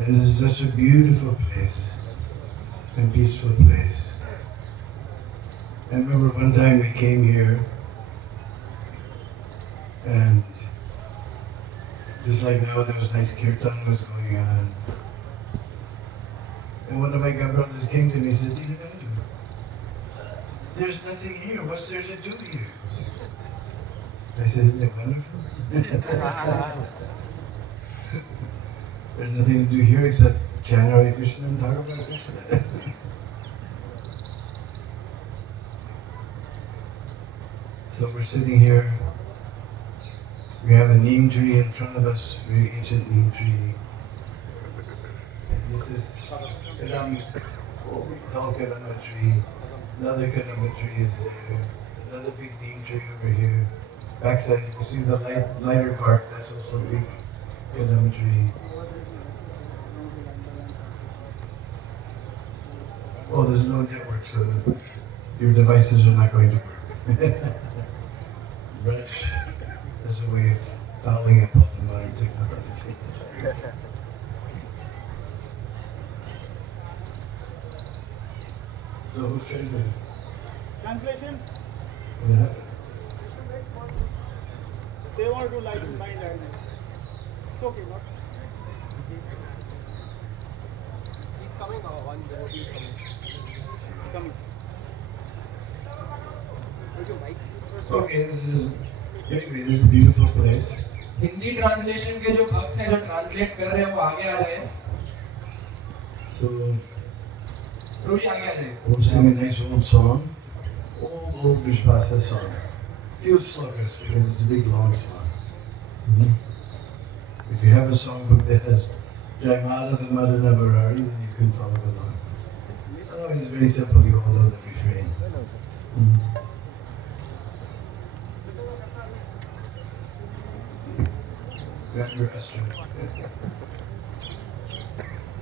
And this is such a beautiful place and peaceful place. I remember one time we came here and just like now there was nice kirtan was going on. And one of my god brothers came to me and said, there's nothing here, what's there to do here? I said, isn't it wonderful? There's nothing to do here except chant Hare Krishna and talk about Krishna. So we're sitting here. We have a neem tree in front of us, very ancient neem tree. And this is Kadam, tall Kadamba tree. Another Kadamba tree is there. Another big neem tree over here. Backside, you see the lighter part, that's also a big Kadamba tree. Oh, there's no network, so your devices are not going to work. Brush is a way of following up on the modern technology. So who's translating? Translation? What happened? They want to like mind and it's okay, not. He's coming, one devotee is coming. It's coming. With your mic. Okay, anyway, this is a beautiful place. Hindi translation के जो भक्त हैं जो translate कर रहे हैं वो आगे आ जाए. So रोजी आगे आ जाए. we'll sing a nice old song, old Vishvasa song. Few slokas because it's a big long song. If you have a songbook that has Jai Madhava Madana Murari, then you can follow along. Otherwise, it's very simple. You all know the refrain. Grab your instrument.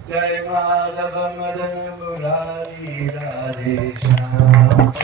Jai Madhava Madana Murari Radhe Shyam.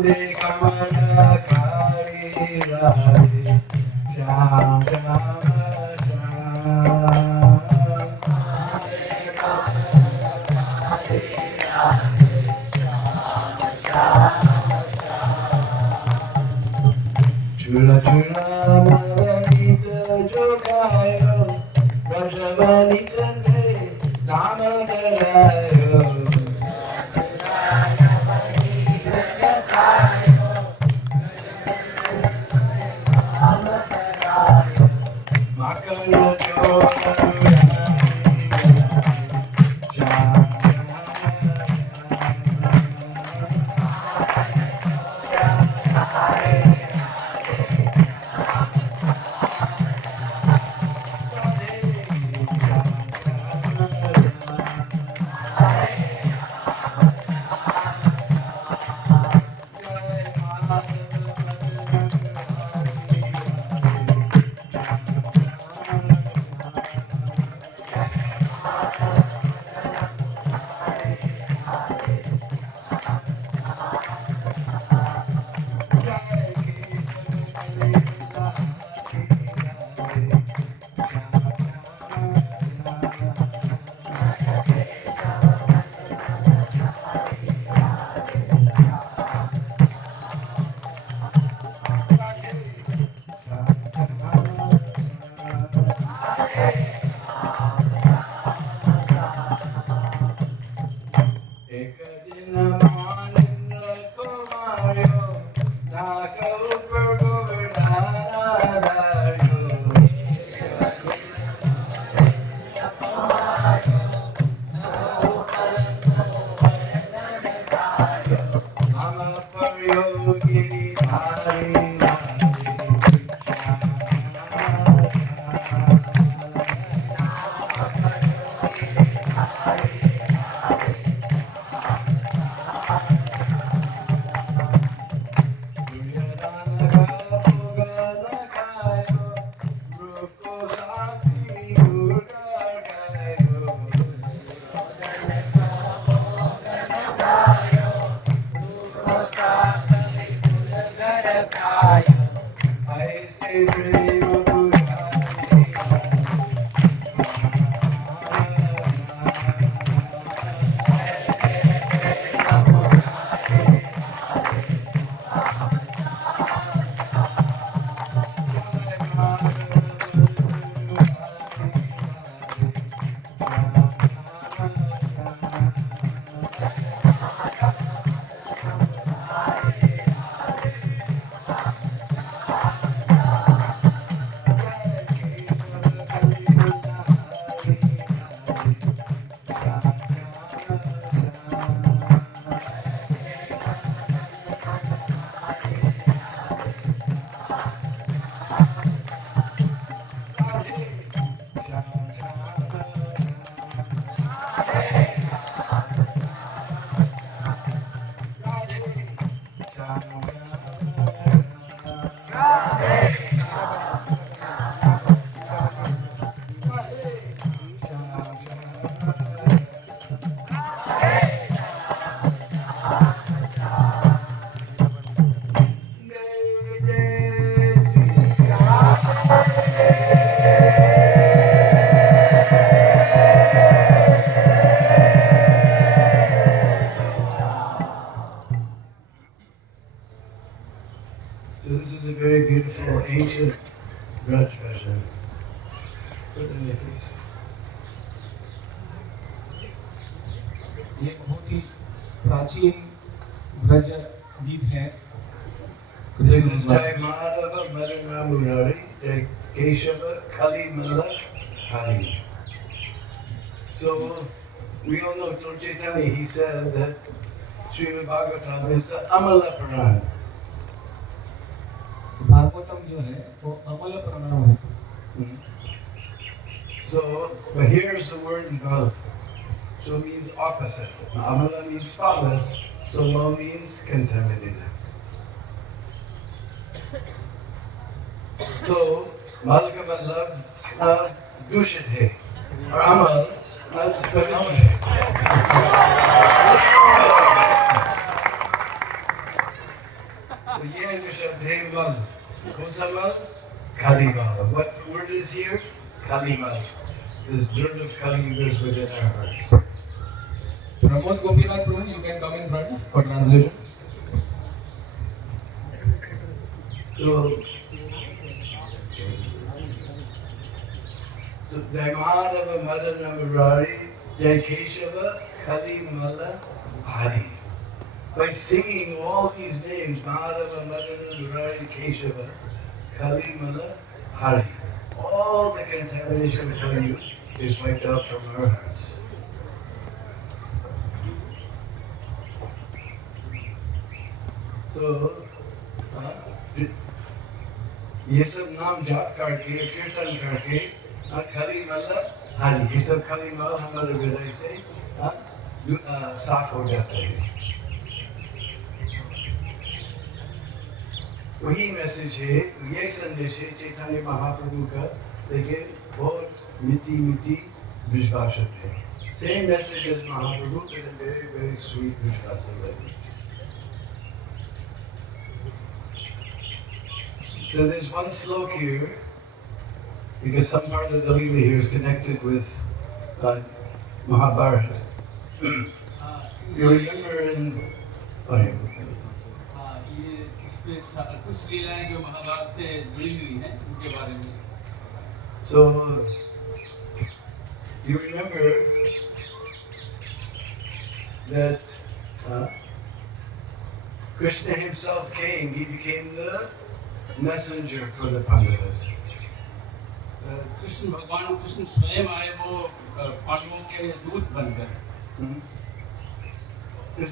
Radhe Kamala Kari Radhe Sham Sham Chula chula navanita jogayo Rajavanita ne namadarayo Makala jogayo So this is a very beautiful ancient Braj version. Put them in please. ये बहुत ही प्राचीन ब्रज गीत है। This is Jai Madhava Madhava Murari, Jai Keshava Kali Mala Hari. So we all know Lord Chaitanya, he said that Srimad Bhagavatam is the Amala Purana. Bhagavatam जो है वो अमल प्रणाम है। So, but here's the word Mal. So it means opposite. Amala means spotless, so Mal means contaminated. So, Mal ka matlab dushat hai. Or Amal, that's pavitra hai. Kalimala. This dirt of Kali Yuga is within our hearts. Pramod Gopinath Prabhu, you can come in front for translation. So Jai Madhava Madana Murari, Jai Keshava Kalimala Hari. By singing all these names, Madhava Madana Murari Keshava Kalimala Hari, all the contamination of Kali Yuga is wiped out from our hearts. So, ये सब नाम जाप करके कीर्तन करके खाली मला हरि ये सब खाली माल हमारे हृदय से साफ हो जाता है। वही मैसेज है, ये संदेश है चैतन्य महाप्रभु का, लेकिन बहुत मीठी विश्वास है। Same message as Mahaprabhu, but a very sweet Vishwasa language. So there's one slok here, because some part of the Leela here is connected with Mahabharata. You remember in... ये इसमें कुछ लीलाएं जो महाभारत से जुड़ी हुई हैं उनके बारे में. So you remember that Krishna himself came, he became the messenger for the Pandavas. Krishna भगवान कृष्ण स्वयं आए, वो पांडवों के दूत बनकर. The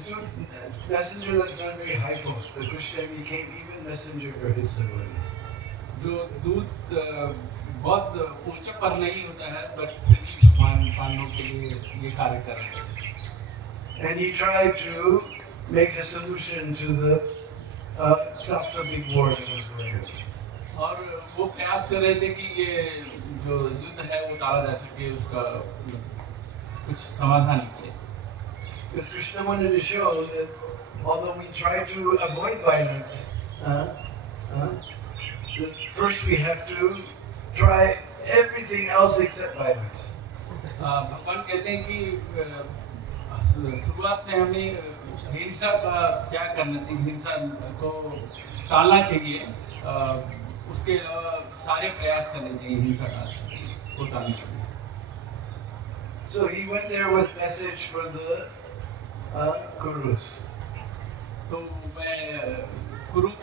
messenger was not very high post, but Krishna became even messenger for his devotees. जो दूत बहुत ऊंचा पर नहीं होता है, बट फिर भी भगवान पांडवों के लिए ये कार्य कर रहे हैं. And he tried to make a solution to the stop the big war that was going on. और वो प्रयास कर रहे थे कि ये जो युद्ध है वो टाला जा सके, उसका कुछ समाधान निकले. Because Krishna wanted to show that although we try to avoid violence, that first we have to try everything else except violence. भगवान कहते हैं कि शुरुआत में हमें हिंसा का त्याग करना चाहिए, हिंसा को टालना चाहिए, उसके अलावा सारे प्रयास करने चाहिए हिंसा को टालने के लिए. So he went there with message for the Kurus. तो मैं गुरुओं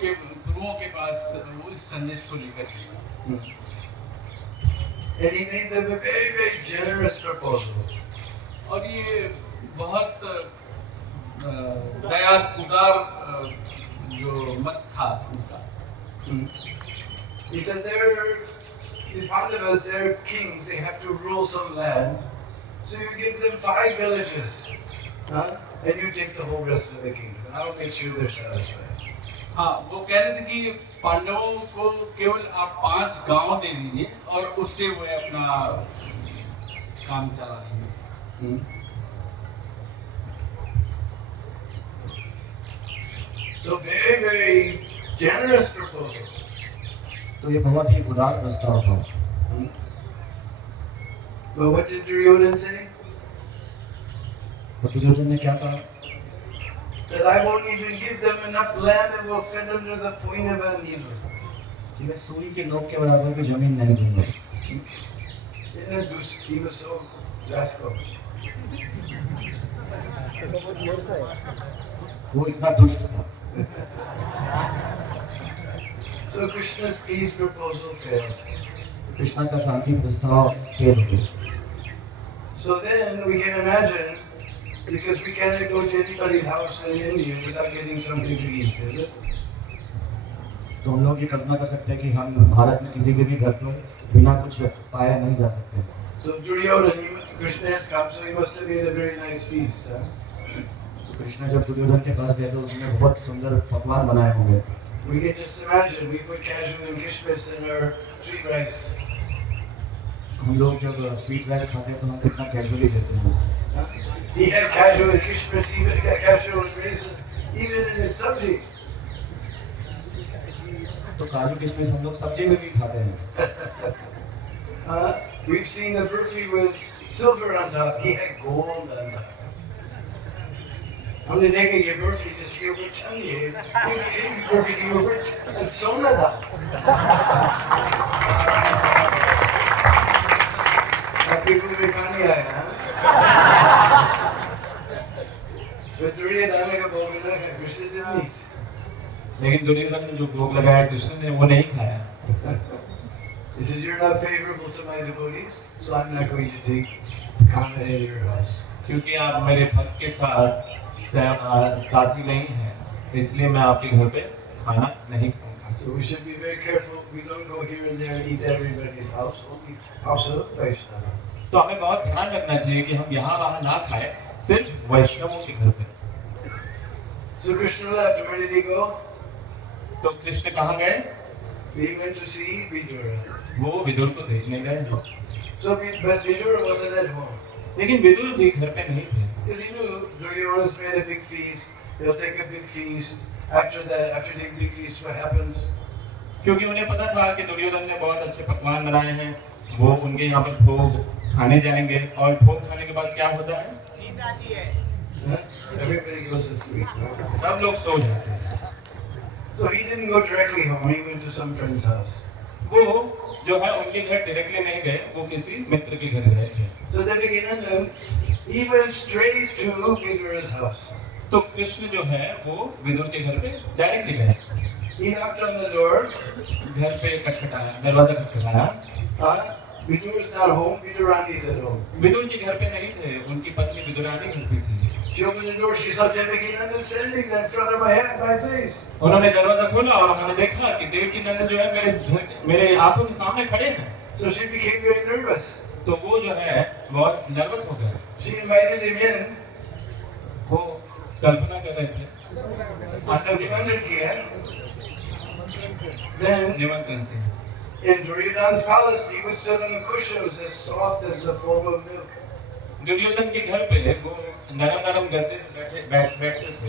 के पास वो इस संदेश को लेकर गया. And he made them a very, very generous proposal. और ये बहुत दया उदार जो मत था उनका. He said, these Pandavas, they're kings, they have to rule some land. So you give them 5 villages, and you take the whole rest of the kingdom. And I'll make sure they're satisfied. हाँ, वो कह रहे थे कि पांडवों को केवल आप 5 गांव दे दीजिए और उससे वो अपना काम चला देंगे. So very, very generous proposal. तो ये बहुत ही उदार प्रस्ताव था. But what did Duryodhana say? तो दुर्योधन ने क्या कहा? That I won't even give them enough land that will fit under the point of a needle. कि मैं सुई के नोक के बराबर भी जमीन नहीं दूंगा. He was so rascal. वो इतना दुष्ट था. So Krishna's peace proposal failed. Krishna का शांति प्रस्ताव फेल हो गया. So then we can imagine, because we cannot go to anybody's house in India without getting something to eat, is it? तो हम लोग ये कल्पना कर सकते हैं कि हम भारत में किसी के भी घर पर बिना कुछ पाए नहीं जा सकते. So Duryodhana, Krishna has come, so he must have made a very nice feast. Krishna जब दुर्योधन के पास गए तो उसने बहुत सुंदर पकवान बनाए होंगे. We can just imagine, we put cashew and kishmish in our sweet rice. हम लोग जब स्वीट राइस खाते हैं तो हम कितना कैजुअली लेते हैं. He had cashew and kishmish, even got cashew and raisins, even in his sabji. तो काजू किशमिश हम लोग सब्जी में भी खाते हैं. We've seen the burfi with silver on top. He had gold on top. हमने देखा ये बर्फी जिसके ऊपर छन है, एक बर्फी के ऊपर सोना था। आपके मुंह में पानी आया ना? दुर्योधन दाने का भोग लगा है, कृष्ण ने नहीं। लेकिन दुर्योधन ने जो भोग लगाया कृष्ण ने वो नहीं खाया। He said, "You're not favorable to my devotees, so I'm not going to take खाना in your house." क्योंकि आप मेरे भक्त के साथी नहीं हैं, इसलिए मैं आपके घर पे खाना नहीं खाऊंगा। So we should be very careful. We don't go here and there and eat everybody's house. Only house of Vaishnava. तो हमें बहुत ध्यान रखना चाहिए कि हम यहाँ वहाँ ना खाएं, सिर्फ वैष्णवों के घर पे। So Krishna left. Where did he go? तो कृष्ण कहाँ गए? He went to see Vidura. वो विदुर को देखने गए। So, but Vidura wasn't at home. लेकिन विदुर जी घर पे नहीं थे। Because he knew Duryodhana's made a big feast. They'll take a big feast. After taking big feast, what happens? क्योंकि उन्हें पता था कि दुर्योधन ने बहुत अच्छे पकवान बनाए हैं, वो उनके यहाँ पर भोग खाने जाएंगे और भोग खाने के बाद क्या होता है? नींद आती है। Huh? Everybody goes to sleep. सब लोग सो जाते हैं। So he didn't go directly home. He went to some friend's house. वो जो है उनके घर डायरेक्टली नहीं गए, वो किसी मित्र के घर गए थे। So Devakinandan, he went straight to Vidura's house. तो कृष्ण जो है वो विदुर के घर पे डायरेक्टली गए। He knocked on the door. घर पे खटखटाया, दरवाजा खटखटाया। Vidura's not home. Vidurani's at home. Vidur ji घर पे नहीं थे, उनकी पत्नी विदुरानी घर पे थी। She opened the door. She saw Devakinandan standing there in front of my face. उन्होंने दरवाजा खोला और उन्होंने देखा कि देवकीनंदन जो है मेरे आंखों के सामने खड़े हैं। So she became very nervous. तो वो जो है बहुत नर्वस हो गए। She invited him in. वो कल्पना कर रहे थे, अंदर निमंत्रण किया। Then निमंत्रण थे। in Duryodhana's palace, he would sit on the cushions as soft as a foam of milk. Duryodhan के घर पे वो नरम गद्दे पे बैठते थे।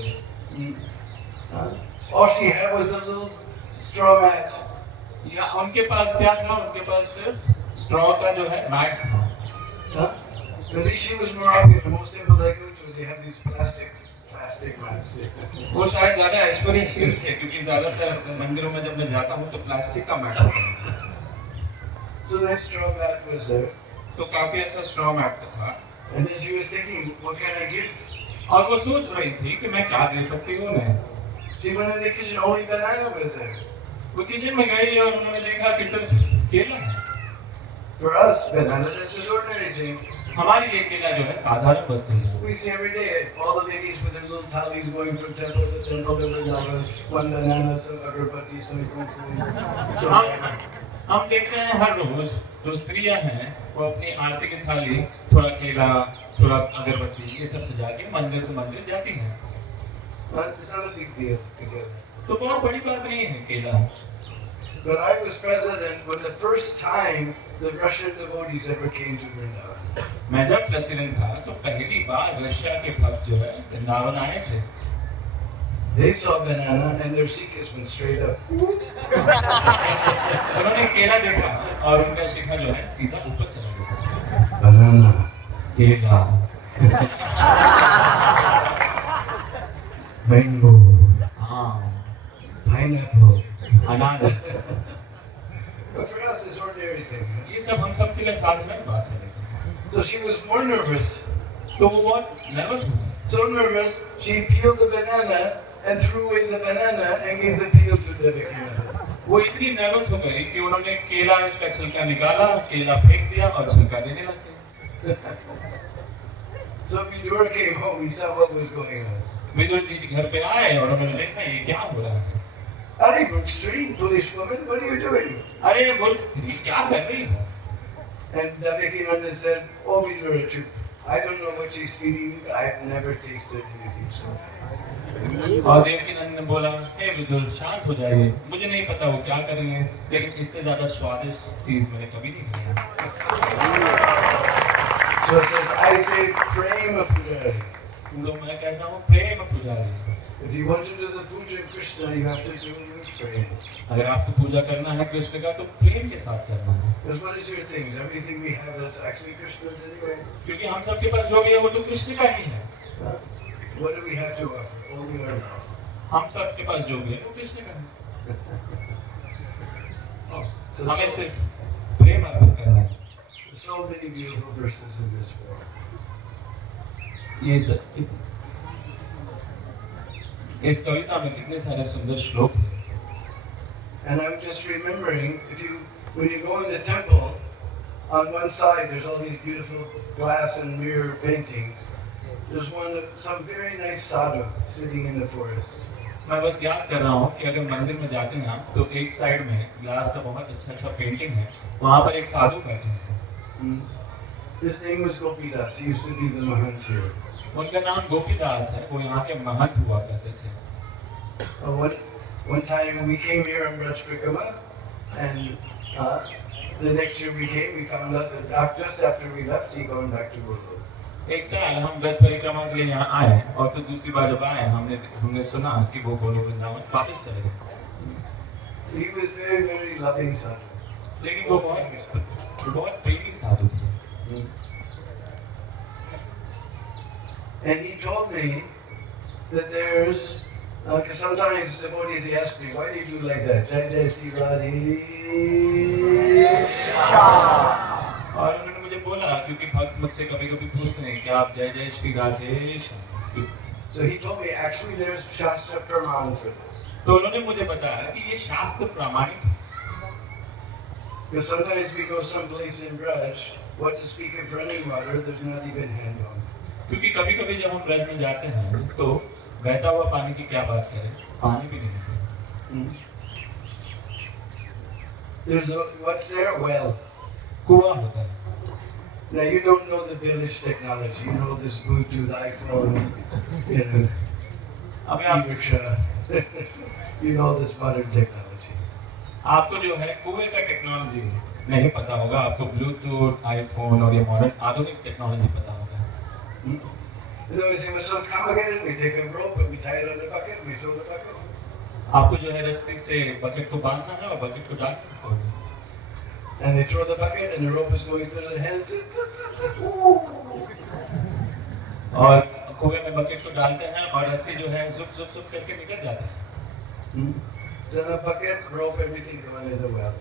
All she had was a little straw mat. या उनके पास क्या था? उनके पास सिर्फ स्ट्रॉ का जो है मैट था। At least she was more obvious. Most temples I go to, they have these plastic mats. वो शायद ज्यादा ऐश्वर्यशील थे, क्योंकि ज्यादातर मंदिरों में जब मैं जाता हूँ तो प्लास्टिक का मैट होता है। So that straw mat was there. तो काफी अच्छा स्ट्रॉ मैट था। And then she was thinking, what can I give? और वो सोच रही थी कि मैं क्या दे सकती हूँ उन्हें। She went in the kitchen, only banana was there. वो किचन में गई और उन्होंने देखा कि सिर्फ केला है। For us, banana, that's just ordinary thing. हमारे लिए केला जो है साधारण वस्तु है। We see every day all the ladies with their little tallies going from temple to temple, they bring out one banana, some agarbatti, some kumkum. हम देखते हैं हर रोज जो स्त्रियां हैं वो अपनी आरती की थाली, थोड़ा केला, थोड़ा अगरबत्ती, ये सब सजा के मंदिर से मंदिर जाती हैं। It's not a big deal together. तो बहुत बड़ी बात नहीं है केला। But I was president when the first time the Russian devotees ever came to Vrindavan. मैं जब प्रेसिडेंट था तो पहली बार रशिया के भक्त जो है वृंदावन आए थे। They saw banana and their Sikhs went straight up. उन्होंने केला देखा और उनका शिखा जो है सीधा ऊपर चला गया। Banana. केला, Mango. आम, Pineapple. अनानास, But for us, it's ordinary thing. ये सब हम सब के लिए साधारण बात है। So she was more nervous. तो वो बहुत नर्वस हो गए। So nervous, she peeled the banana and threw away the banana and gave the peel to Devakinandan. वो इतनी नर्वस हो गई कि उन्होंने केला का छिलका निकाला, केला फेंक दिया और छिलका देने लगे। So Vidura came home, he saw what was going on. Vidur ji घर पे आए और उन्होंने देखा ये क्या हो रहा है। Are you strange, foolish woman? What are you doing? अरे मूर्ख स्त्री क्या कर रही हो? And Devakinandan said, oh Vidura, I don't know what she's feeding. I've never tasted anything so nice. और देवकीनंदन ने बोला, हे विदुर शांत हो जाइए, मुझे नहीं पता वो क्या कर रही है, लेकिन इससे ज्यादा स्वादिष्ट चीज मैंने कभी नहीं खाया। So it says, I say prema pujari. तो मैं कहता हूँ प्रेम पुजारी। If you want to do the puja of Krishna, you have to do it with prema. अगर आपको पूजा करना है कृष्ण का तो प्रेम के साथ करना है, Because what is your things? Everything we have that's actually Krishna's anyway. क्योंकि हम सबके पास जो भी है वो तो कृष्ण का ही है। What do we have to offer? Only our mouth. हम सबके पास जो भी है वो कृष्ण का है। So, हमें सिर्फ प्रेम अर्पित करना है। so many beautiful verses in this world. ये इस कविता में कितने सारे सुंदर श्लोक हैं। And I'm just remembering, when you go in the temple, on one side there's all these beautiful glass and mirror paintings. There's some very nice sadhu sitting in the forest. मैं बस याद कर रहा हूँ कि अगर मंदिर में जाते हैं आप तो एक साइड में ग्लास का बहुत अच्छा पेंटिंग है, वहाँ पर एक साधु बैठे हैं। His name was Gopidas. He used to be the Mahant here. उनका नाम गोपीदास है, वो यहाँ के महंत हुआ करते थे। One time we came here on Raj Prikrama, and the next year we came, we found out that just after we left, he gone back to Guru. एक साल हम व्रत परिक्रमा के लिए यहाँ आए और फिर दूसरी बार जब आए हमने सुना कि वो गोलोक वृंदावन वापस चले गए। He was very, very loving sadhu. लेकिन वो बहुत प्रेमी साधु थे। And he told me that there's, because sometimes devotees ask me, why do you do like that? Jai Jai Sri Radhe. और उन्होंने मुझे बोला क्योंकि भक्त मुझसे कभी-कभी पूछते हैं कि आप जय जय Shri Radhe. So he told me actually there's Shastra Praman for this. तो उन्होंने मुझे बताया कि ये शास्त्र प्रामाणिक है। Because sometimes we go someplace in Braj, what to speak of running water, there's not even hand on. क्योंकि कभी-कभी जब हम ब्रज में जाते हैं तो बहता हुआ पानी की क्या बात करें, पानी भी नहीं है। There's what's there? Well. कुआं होता है। Now you don't know the village technology. You know this Bluetooth iPhone, you know, अभी आप e-rickshaw. You know this modern technology. आपको जो है कुएं का टेक्नोलॉजी नहीं पता होगा, आपको ब्लूटूथ, आईफोन और ये मॉडर्न आधुनिक टेक्नोलॉजी पता होगा। You know, it was so complicated. We take a rope and we tie it on the bucket. We throw the bucket. आपको जो है रस्सी से बकेट को बांधना है और बकेट को डालना है। And they throw the bucket and the rope is going through the hands. और कुएं में बकेट को डालते हैं और रस्सी जो है zup zup zup करके निकल जाता है। So the bucket, rope, everything going in the well.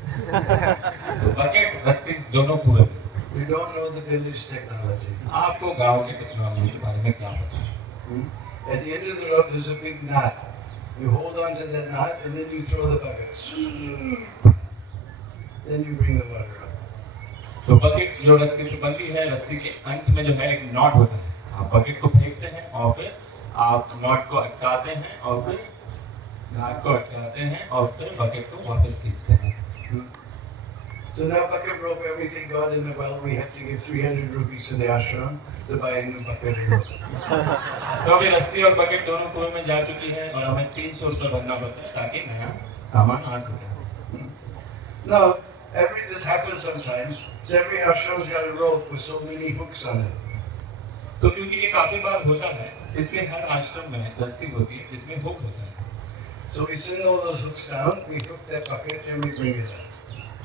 तो बकेट रस्सी दोनों कुएं में। You don't know the village technology. आपको गांव के टेक्नोलॉजी के बारे में क्या पता है? At the end of the rope, there's a big knot. You hold on to that knot and then you throw the bucket. Then you bring the water up. तो बकेट जो रस्सी से बंधी है, रस्सी के अंत में जो है एक नॉट होता है। आप बकेट को फेंकते हैं और फिर आप नॉट को अटकाते हैं और फिर घाट को अटकाते हैं और फिर बकेट को वापस खींचते हैं। So now bucket, rope, everything got in the well. We have to give 300 rupees to the ashram to buy a new bucket and rope. तो अभी रस्सी और बकेट दोनों कुएं में जा चुकी है और हमें 300 रुपये भरना पड़ता है ताकि नया सामान आ सके। Now, this happens sometimes. So every ashram's got a rope with so many hooks on it. तो क्योंकि ये काफी बार होता है, इसलिए हर आश्रम में रस्सी होती है जिसमें हुक होता है। So we send all those hooks down, we hook that bucket and we bring it out.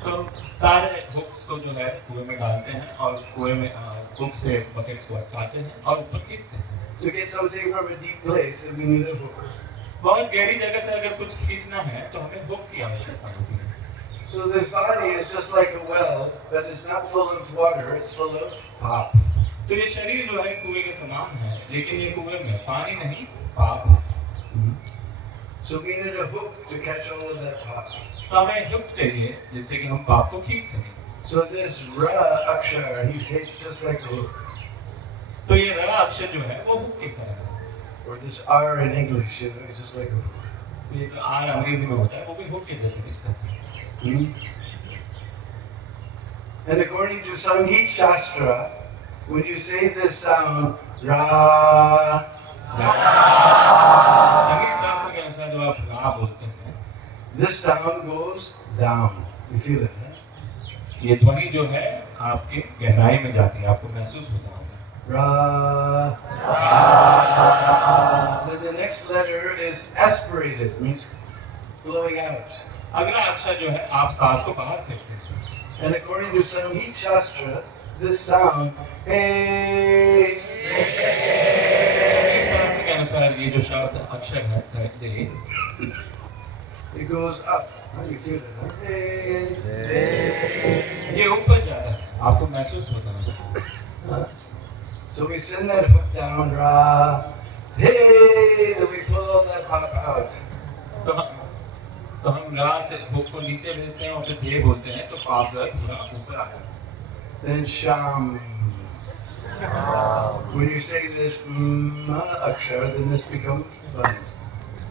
तो सारे हुक्स को जो है कुएं में डालते हैं और कुएं में हुक से बकेट्स को अटकाते हैं और ऊपर खींचते हैं। To get something from a deep place, we need a hook. बहुत गहरी जगह से अगर कुछ खींचना है तो हमें हुक की आवश्यकता होती है। So this body is just like a well, but it's not full of water, it's full of pop. तो ये शरीर जो है कुएं के समान है, लेकिन ये कुएं में पानी नहीं, पाप है। So we need a hook to catch all of that pop. तो हमें हुक चाहिए जिससे कि हम पाप को खींच सकें। So this Ra Akshar, he's just like a hook. तो ये र अक्षर जो है वो हुक की तरह है। Or this R in English, you know, it's just like a hook. ये जो आर अंग्रेजी में होता है वो भी हुक के जैसे दिखता है। And according to Sangeet Shastra, when you say this sound, Ra, संगीत शास्त्र के अनुसार जब आप रा बोलते हैं, this sound goes down. You feel it, huh? ये ध्वनि जो है आपके गहराई में जाती है, आपको महसूस होता होगा। Ra. Then the next letter is aspirated, means blowing out. अगला अक्षर जो है आप सांस को बाहर फेंकते हैं। And according to Samhit Shastra, this sound, hey, इस शास्त्र के अनुसार ये जो शब्द अक्षर है दे, it goes up. How do you feel it? Huh? Hey. ये ऊपर जाता है, आपको महसूस होता है। So we send that hook down, Ra, hey, then we pull all that pop out. तो हम रा से हुक को नीचे भेजते हैं और फिर धे बोलते हैं तो पाप दर पूरा ऊपर आ जाता है। Then Sham. When you say this ma akshar, then this becomes band.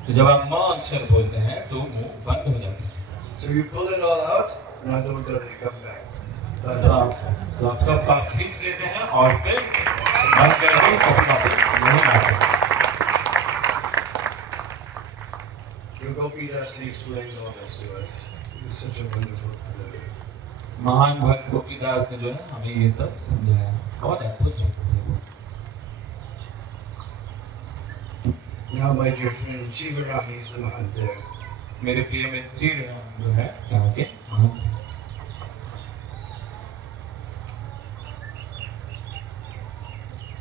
तो जब आप म अक्षर बोलते हैं तो मुंह बंद हो जाता है। So you pull it all out, now don't let it come back. तो आप सब पाप खींच लेते हैं और फिर बंद करके कभी वापस नहीं आते हैं। Your Gopi Das explained all this to us. He was such a wonderful deliverer. महान भक्त गोपीदास ने जो है हमें ये सब समझाया। बहुत अद्भुत है वो। Now my dear friend Shivarami is the Mahant there. मेरे प्रिय मित्र जी जो है यहाँ के महंत हैं।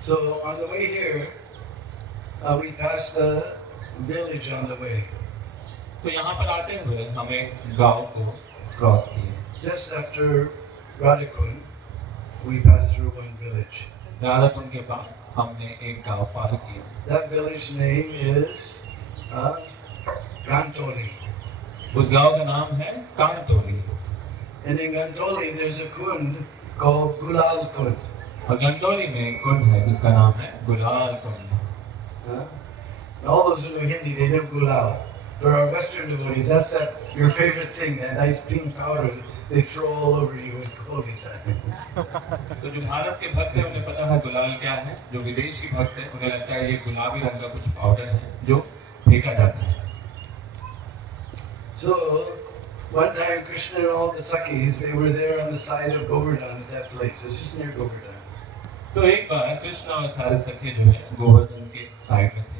So on the way here, we passed a village on the way. तो यहाँ पर आते हुए हमें गांव को क्रॉस किए। Just after Radhakund, we passed through one village. Radha Kund के बाद हमने एक गांव पार किया। That village name is Gantoli. उस गांव का नाम है कांतोली। And in Gantoli, there's a kund called Gulal Kund. और गंदौली में एक कुंड है जिसका नाम है गुलाल कुंड। Huh? All those who know Hindi, they know Gulal. For our Western devotees, that's your favorite thing, that nice pink powder they throw all over you in holy time. तो जो भारत के भक्त हैं उन्हें पता है गुलाल क्या है। जो विदेशी भक्त हैं उन्हें लगता है ये गुलाबी रंग का कुछ पाउडर है जो फेंका जाता है। So, one time Krishna and all the Sakhis, they were there on the side of Govardhan at that place. It's just near Govardhan. तो एक बार कृष्ण और सारे सखे जो है गोवर्धन के साइड में थे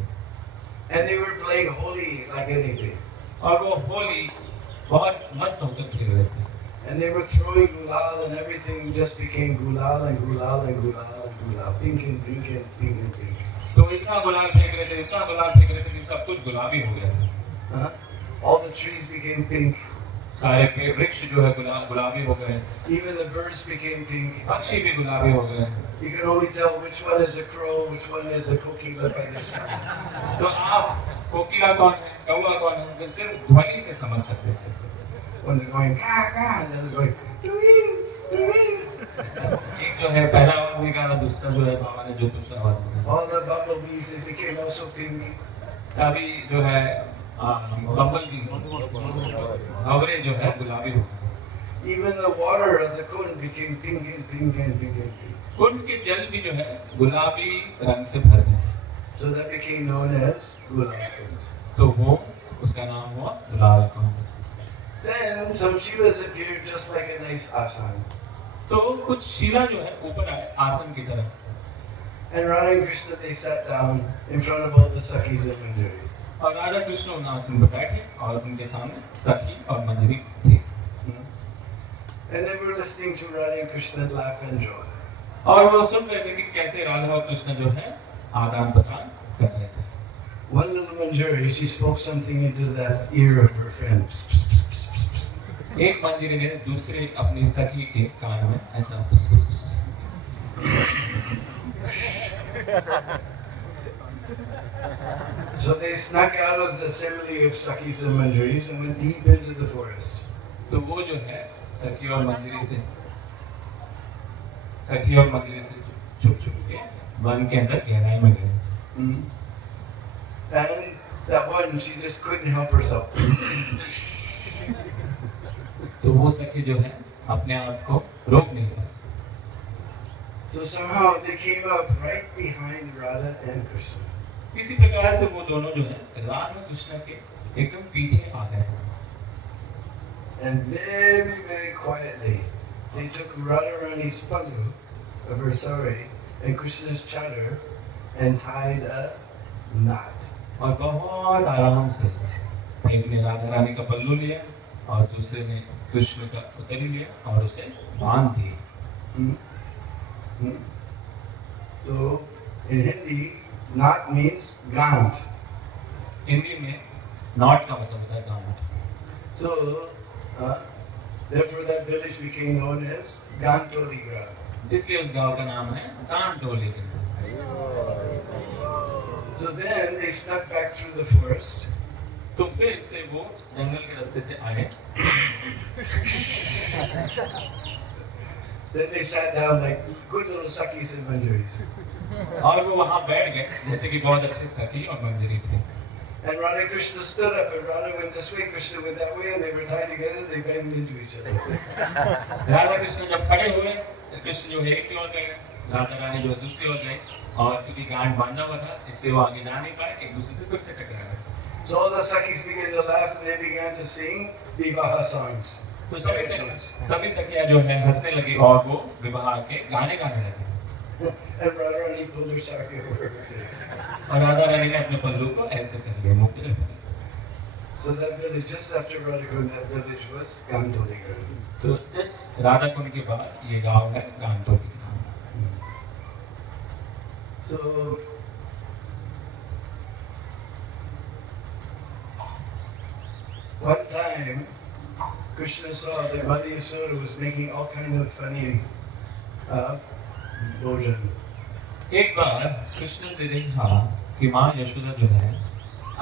And they were playing holy like anything. और वो होली बहुत मस्त होकर खेल रहे थे। And they were throwing gulal and everything just became gulal and gulal and gulal and gulal. Pink and pink and pink and pink. तो इतना गुलाल फेंक रहे थे, इतना गुलाल फेंक रहे थे कि सब कुछ गुलाबी हो गया था। All the trees became pink. सारे वृक्ष जो है गुलाबी हो गए। Even the birds became pink. पक्षी भी गुलाबी हो गए। You can only tell which one is a crow, which one is a kokila by their sound. तो आप कोकिला कौन है, कौवा कौन है, वे सिर्फ ध्वनि से समझ सकते थे। One's going ka ka, and the other's going dwing dwing. एक जो है पहला आवाज निकाला, दूसरा जो है बाबा ने जो दूसरा आवाज निकाला। All the bumblebees, they became also pink. सभी जो है बम्बल भंवरे जो है गुलाबी हो गए। Even the water of the kund became pink and pink and pink and pink. कुंड के जल भी जो है गुलाबी रंग से भर गए। So that became known as Gulal Kund. तो वो उसका नाम हुआ गुलाल कुंड। Then some Shivas appeared just like a nice asan. तो कुछ शिला जो है ऊपर आए आसन की तरह। And Radha and Krishna, they sat down in front of all the Sakhis and Manjari. और राधा कृष्ण उन आसन पर बैठे और उनके सामने सखी और मंजरी थे। And they were listening to Radha and Krishna laugh and joke. और वो सुन रहे थे कि कैसे राधा और कृष्ण जो है आदान प्रदान कर रहे थे। One little Manjari, she spoke something into the ear of her friend. एक मंजरी ने दूसरे अपनी सखी के कान में ऐसा So they snuck out of the assembly of Sakhis and Manjaris and went deep into the forest. तो वो जो है सखी और मंजरी से छुप के वन के अंदर गहराई में गए। And that one, she just couldn't help herself. तो वो सखी जो है अपने आप को रोक नहीं पाई। So somehow they came up right behind Radha and Krishna. इसी प्रकार से वो दोनों जो है राधा कृष्ण के एकदम पीछे आ गए। And very, very quietly, they took Radharani's pallu of her sari and Krishna's chadar and tied a knot. और बहुत आराम से एक ने राधा रानी का पल्लू लिया और दूसरे ने कृष्ण का उत्तरी लिया और उसे बांध दिया। Hmm? Hmm? So in Hindi, knot means gant. Hindi में नॉट का मतलब होता है गांठ। So therefore that village became known as Gantoli Gram. इसलिए उस गांव का नाम है गांठ टोली गांव। So then they snuck back through the forest. तो फिर से वो जंगल के रास्ते से आए। Then they sat down like good little Sakis and Manjaris. और वो वहाँ बैठ गए जैसे कि बहुत अच्छे सखी और मंजरी थे। And Radha Krishna stood up and Radha went this way, Krishna went that way, and they were tied together, they banged into each other. Radha Krishna जब खड़े हुए कृष्ण जो है एक ओर गए, राधा रानी जो है दूसरी ओर गई और क्योंकि गांठ बांधा हुआ था इसलिए वो आगे जा नहीं पाए, एक दूसरे से फिर से टकरा गए। So all the Sakis began to laugh and they began to sing Vivaha songs. तो सभी सखियां जो है हंसने लगी और वो विवाह के गाने गाने लगे। And Radharani pulled her sari over her face. और राधा रानी ने अपने पल्लू को ऐसे कर लिया, मुख पे कर लिया। So that village, just after Radhakund, that village was Gantoli Gram. तो जिस राधा कुंड के बाद ये गांव है गांटोली गांव। So one time Krishna saw that Madhyasura was making all kind of funny bhojan. एक बार कृष्ण ने देखा कि माँ यशोदा जो है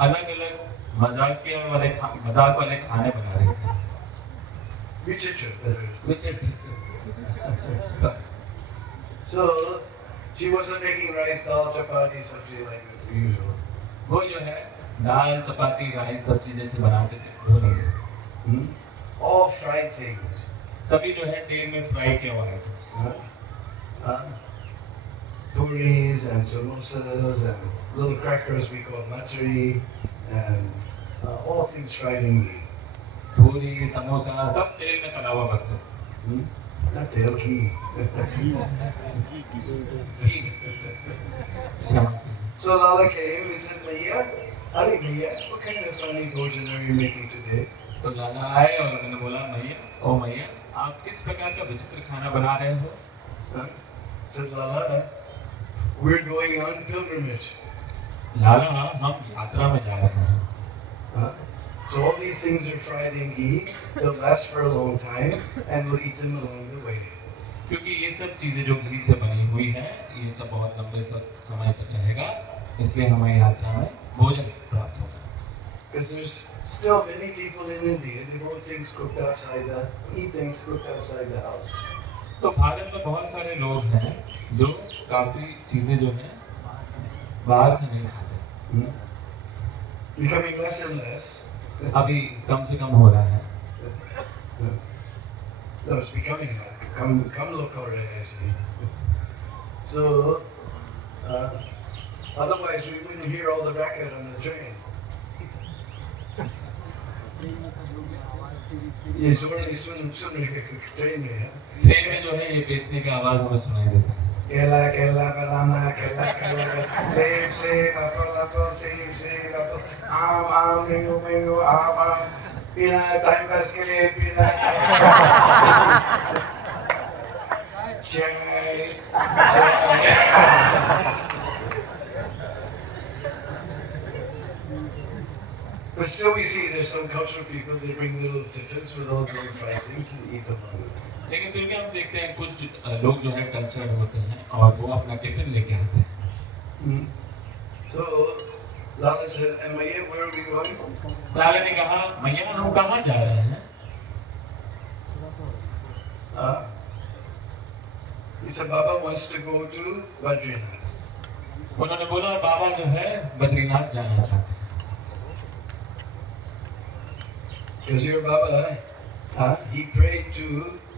अलग अलग मजाक वाले खाने बना रही थी। Vichitra, that is. विचित्र से। So she wasn't making rice, dal, chapati, sabji like usual. वो जो है दाल चपाती राइस सब्जी जैसे बनाते थे वो नहीं थे। Hmm? All fried things. सभी जो है तेल में फ्राई किया हुआ items. Puris and samosas and little crackers we call machari and all things fried in ghee. पूरी समोसा सब तेल में तला हुआ वस्तु। Hmm? Not tail, ghee. Shyam. So Lala came and said, Maya, Hari Maya, what kind of funny bhojan are you making today? तो लाला आए और उन्होंने बोला मैया ओ मैया आप किस प्रकार का विचित्र खाना बना रहे हो? Huh? Said Lala, we're going on pilgrimage. लाला हम यात्रा में जा रहे हैं। Huh? So all these things are fried in ghee, they'll last for a long time and we'll eat them along the way. क्योंकि ये सब चीजें जो घी से बनी हुई है ये सब बहुत लंबे समय तक रहेगा इसलिए हमें यात्रा में भोजन प्राप्त होगा। Because there's still many people in India, they want things cooked eat things cooked outside the house. तो भारत में बहुत सारे लोग हैं जो काफी चीजें जो हैं बाहर का नहीं खाते। Becoming less and less. अभी कम से कम हो रहा है। No, it's becoming come local actually. So, otherwise we wouldn't hear all the racket on the train. ये जोड़ी सुन रहे के ट्रेन में है। ट्रेन में जो है ये बेचने की आवाज हमें सुनाई देता है। केला केला बनाना केला केला सेब एप्पल सेब आम मैंगो आम पीना टाइम पास के लिए पीना चाय But still we see there's some cultural people, they bring little tiffins with all the fried things and eat them on it. लेकिन फिर भी हम देखते हैं कुछ लोग जो है कल्चर्ड होते हैं और वो अपना टिफिन लेके आते हैं। So Lala said, "And Maya, where are we going?" लाला ने कहा मैया हम कहाँ जा रहे हैं? He said, "Baba wants to go to Badrinath." उन्होंने बोला बाबा जो है बद्रीनाथ जाना चाहते हैं। Because your Baba, he prayed to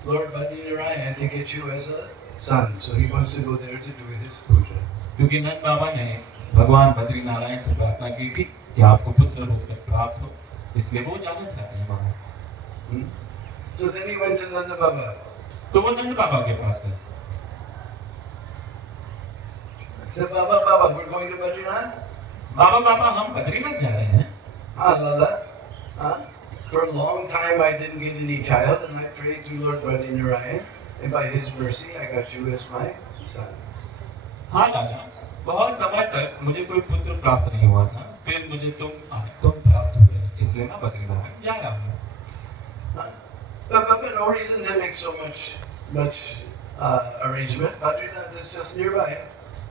Lord Badrinarayan to get you as a son, so he wants to go there to do his puja. क्योंकि नंद बाबा ने भगवान बद्रीनारायण से प्रार्थना की थी कि आपको पुत्र रूप में प्राप्त हो, इसलिए वो जाना चाहते हैं वहाँ। So then he went to Nanda Baba. तो वो नंद बाबा के पास गए। So, Baba, we're going to Badrinath? बाबा हम बद्रीनाथ जा रहे हैं। Lala. For a long time I didn't get any child, and I prayed to Lord Badrinarayan, and by His mercy I got you as my son. हाँ लाला, बहुत समय तक मुझे कोई पुत्र प्राप्त नहीं हुआ था, फिर मुझे तुम प्राप्त हुए, इसलिए मैं बद्रीनाथ जा रहा हूँ। But no reason to make so much arrangement. Badrinath is just nearby.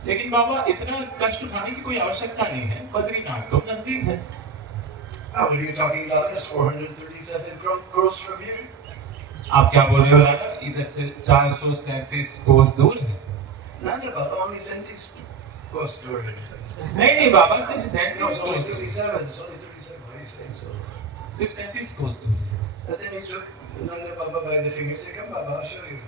लेकिन बाबा इतना कष्ट उठाने की कोई आवश्यकता नहीं है, बद्रीनाथ तो नजदीक है। What are you talking about? It's 437 crores from here. आप क्या बोल रहे हो लाला? इधर से 437 कोस दूर है। None, Baba, only 70 crores door. नहीं बाबा, सिर्फ No, 37 it's only कोस दूर है। 37. It's only 37. Why are you saying so? सिर्फ 37 कोस दूर है। And then he took Nanda Baba by the finger and said, "Come, Baba, I'll show you."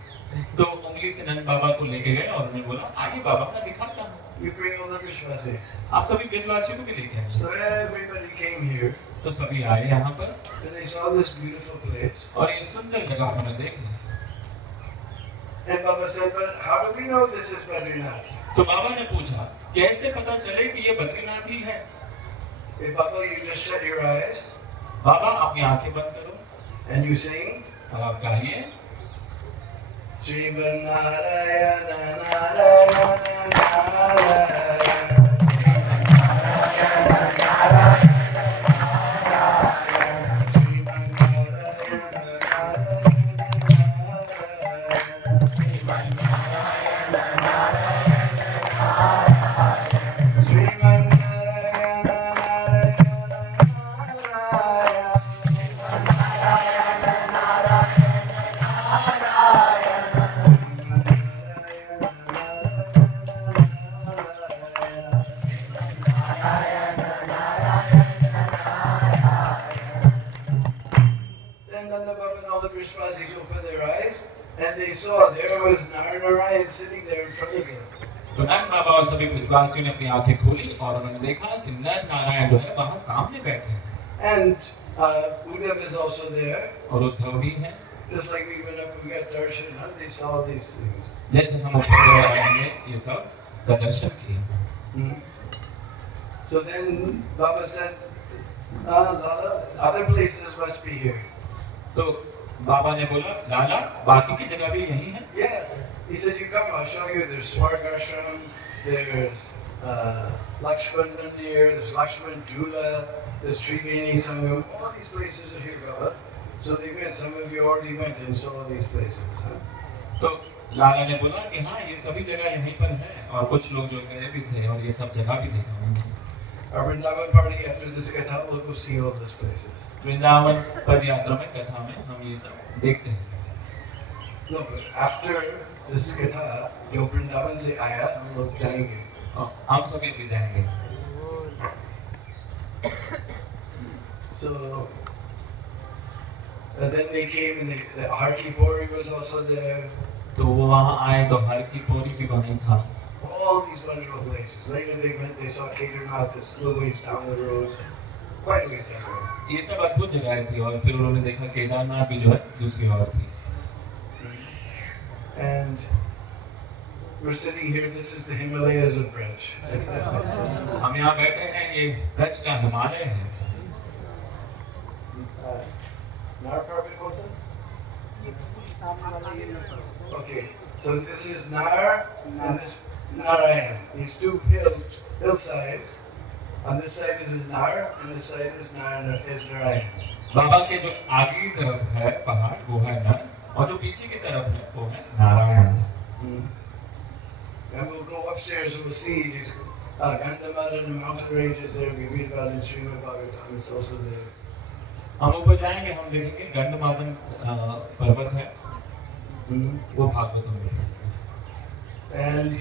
तो उंगली से नंद बाबा को लेके गए और उन्हें बोला, आइए बाबा मैं दिखाता हूँ। We bring all the Vishwasis. आप सभी ब्रजवासियों को भी लेके आए। So everybody came here, तो सभी आए यहाँ पर and they saw this beautiful place. और ये सुंदर जगह उन्होंने देखी। And Baba said, "But how do we know this is Badrinath?" तो बाबा ने पूछा, कैसे पता चले कि ये बद्रीनाथ ही है? Hey, Baba, you just shut your eyes बाबा अपनी आंखें बंद करो and you sing. और आप गाइए, Sriman Narayana Narayana Narayana. Sriman Narayana Narayana. Sriman Narayana Narayana. Then Nanda Baba and all the Vishwasis opened their eyes, and they saw there was Narayan sitting there in front of them. तो नंद बाबा और सभी ब्रजवासियों ने अपनी आंखें खोली और उन्होंने देखा कि नर नारायण जो है वहाँ सामने बैठे हैं And Uddhav is also there. और उद्धव भी हैं। Just like we went up, we got darshan, huh? They saw these things. जैसे हम ऊपर गए और हमने ये सब का दर्शन किया। So then Baba said, Lala, other places must be here. तो बाबा ने बोला, लाला बाकी की जगह भी यही है? Yeah. He said, you come, I'll show you. There's Swargashram, there's Lakshman Mandir, there's Lakshman Jula, there's Triveni Sangam. All these places are here, Baba. So they went, some of you already went and saw these places. Huh? तो लाला ने बोला कि हाँ ये सभी जगह यहीं पर है और कुछ लोग जो गए भी थे और ये सब जगह भी देखा उन्होंने। Our Vrindavan party after this Katha will go see all those places. Vrindavan पद यात्रा में कथा में हम ये सब देखते हैं। No, but after this Katha, जो Vrindavan से आया, हम लोग जाएंगे. और हम सभी भी जाएंगे। So, and then they came and the Harki Pori was also there. तो वो वहाँ आए तो हर की पौरी भी वहीं था। All these wonderful places. Later they went, they saw Kedarnath, this little ways down the road. Quite a ways down the road. ये सब अद्भुत जगहें थी और फिर उन्होंने देखा केदारनाथ भी जो है दूसरी ओर थी। And we're sitting here, this is the Himalayas of Braj. हम यहाँ बैठे हैं, ये ब्रज का हिमालय है। Nar Parvat Kota? Okay, so this is Nar and this Narayan. These two hillsides. On this side this is Nar and this side is Narayan. बाबा के जो आगे की तरफ है पहाड़ वो है नर और जो पीछे की तरफ है वो है Narayan. And we'll go upstairs and we'll see these Gandhamara and the mountain ranges there. We read about in Srimad Bhagavatam, it's also there. हम ऊपर जाएंगे, हम देखेंगे गंधमादन पर्वत है, वो भागवतम में है। And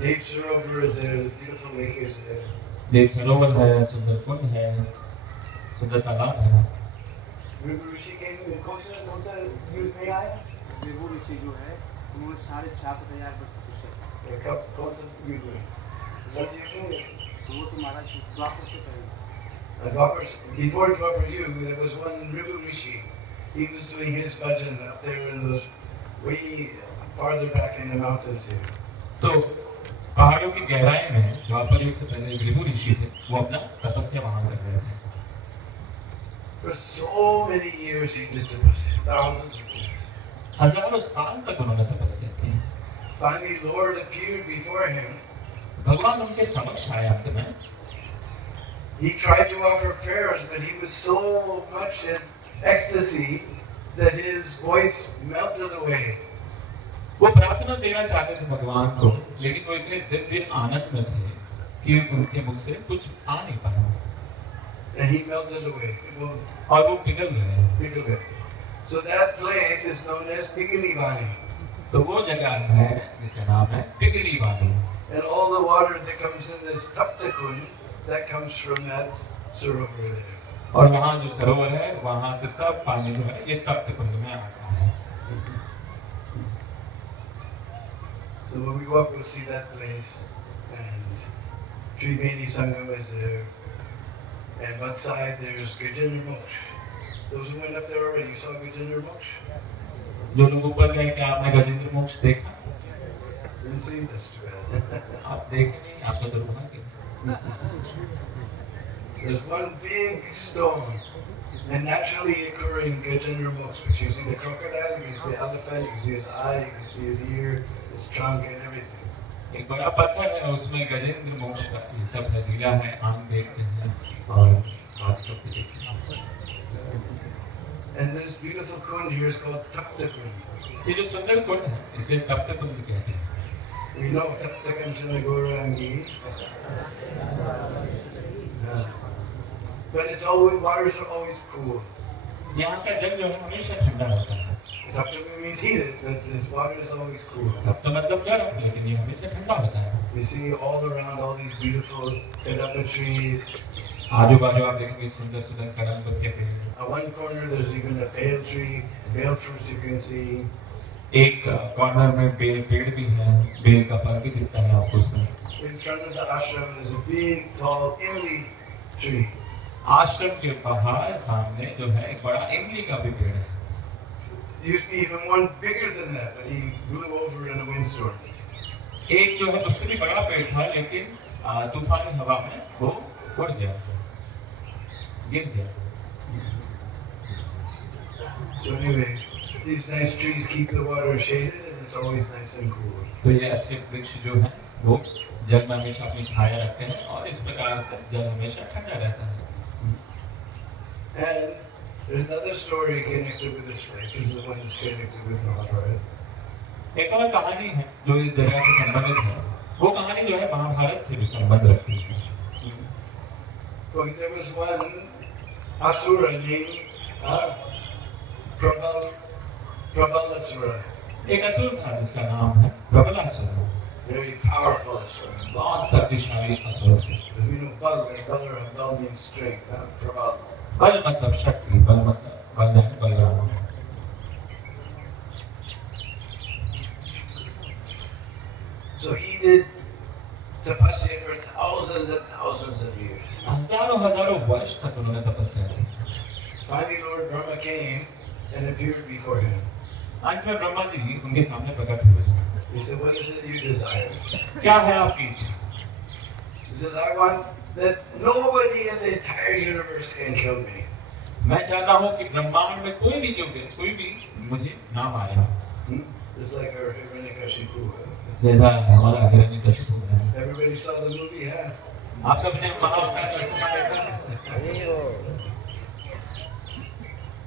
Dev Sarovar is there, the beautiful lake is there. देव सरोवर है, सुंदर कुंड है, सुंदर तालाब है। River Rishi came in Kota युग में आया? विभु ऋषि जो है उन्होंने 66,500 वर्ष तपस्या की। Kota युग में? Satyuga? तो वो तुम्हारा द्वापर से पहले। Before Dwapar Yuga, there was one Rivu Rishi. He was doing his bhajan up there in those way farther back in the mountains here. तो पहाड़ों की गहराई में द्वापर युग से पहले भृगु ऋषि थे, वो अपना तपस्या वहां कर रहे थे। For so many years he did tapasya, thousands of years. हजारों साल तक उन्होंने तपस्या की। Finally, Lord appeared before him. भगवान उनके समक्ष आए अंत में। He tried to offer prayers, but he was so much in ecstasy that his voice melted away. वो प्रार्थना देना चाहते थे भगवान को, लेकिन वो इतने दिव्य आनंद में थे कि उनके मुख से कुछ आ नहीं पाया And he melted away. और वो पिघल गए। Pickle it. So that place is known as Pigalivani. तो वो जगह है जिसका नाम है पिघली वाली। And all the water that comes in this Taptakund, that comes from that sarovar there. और वहाँ जो सरोवर है वहाँ से सब पानी जो है ये तप्त कुंड में आता है। So when we go up, we'll see that place, and Triveni Sangam is there, and one side there's Gajendra Moksha. Those who went up there already, you saw Gajendra Moksha? जो लोग ऊपर गए, क्या आपने गजेंद्र मोक्ष देखा? Didn't see? That's too bad. आप देखे नहीं, आपका दुर्भाग्य। There's one big stone, and naturally occurring Gajendra Moksha. But you see the crocodile, you can see the elephant, you can see his eye, you can see his ear, his trunk, and everything. एक बड़ा पत्थर है, उसमें गजेंद्र मोक्ष का ये सब है, लीला है, आम देखते हैं और बाकी सब भी देखते हैं। And this beautiful kund here is called Tapta Kund. ये जो सुंदर कुंड है, इसे तप्त कुंड कहते हैं। We know Tapta Kanchana Gaurangi. But it's always, waters are always cool. यहाँ का जल जो है हमेशा ठंडा रहता है। Tapta means heated, but this water is always cool. तप्त मतलब गर्म, लेकिन ये हमेशा ठंडा होता है। You see all around all these beautiful kadamba trees. आजू बाजू आप देखेंगे सुंदर सुंदर कदम्ब के पेड़। At one corner there's even a bale tree, bale fruits you can see. एक कॉर्नर में बेल पेड़ भी है, बेल का फल भी दिखता है आपको उसमें। In front of the ashram is a big, tall imli tree. आश्रम के बाहर सामने जो है एक बड़ा इमली का भी पेड़ है। There used to be even one bigger than that, but he blew over in a windstorm. एक जो है उससे भी बड़ा पेड़ था, लेकिन तूफानी हवा में वो उड़ गया, गिर गया। So anyway, these nice trees keep the water shaded and it's always nice and cool. तो ये अच्छे वृक्ष जो हैं वो जल में हमेशा अपनी छाया रखते हैं और इस प्रकार से जल हमेशा ठंडा रहता है। And there's another story connected with this place. This is the one that's connected with Mahabharata. एक और कहानी है जो इस जगह से संबंधित है। वो कहानी जो है महाभारत से भी संबंध रखती है। Well, there was one asura named Prabalasura. एक असुर था जिसका नाम है प्रबलासुर। Very powerful asura. बहुत शक्तिशाली असुर थे। Because we know Bal, like Bal means strength, Prabal. बल मतलब शक्ति, बल मतलब बल है, बलवान। So he did tapasya for thousands and thousands of years. हजारों हजारों वर्ष तक उन्होंने तपस्या की। Finally, Lord Brahma came and appeared before him. अंत में ब्रह्मा जी उनके सामने प्रकट हुए। He said, "What is it you desire?" क्या है आपकी इच्छा? He says, "I want that nobody in the entire universe can kill me." मैं चाहता हूँ कि ब्रह्मांड में कोई भी जीव, कोई भी मुझे ना मारे। Just like our Hiranyakashipu. जैसा हमारा हिरण्यकशिपु है। Everybody saw the movie, huh? आप सबने महाभारत का सिनेमा देखा?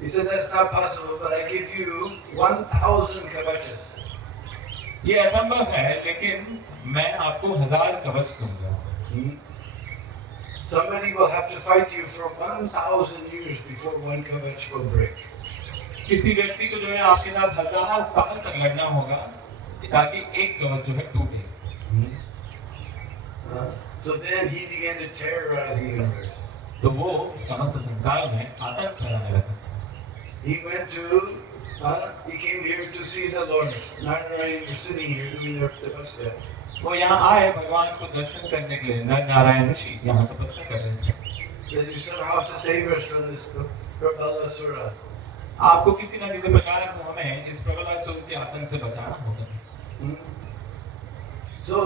He said, "That's not possible, but I give you 1,000 kavachas." ये असंभव है, लेकिन मैं आपको 1000 कवच दूंगा। Somebody will have to fight you for 1,000 years before one kavach will break. किसी व्यक्ति को जो है आपके साथ 1000 साल तक लड़ना होगा ताकि एक कवच जो है टूटे। So then he began to terrorize the universe. तो वो समस्त संसार में आतंक फैलाने लगा। He went to, he came here to see the Lord. Narayana was sitting here doing their tapasya. वो यहाँ आए भगवान को दर्शन करने के लिए। नर नारायण ऋषि यहाँ तपस्या कर रहे थे। That you somehow have to save us from this Prabalasura. आपको किसी न किसी प्रकार से हमें इस प्रबलासुर के आतंक से बचाना होगा। So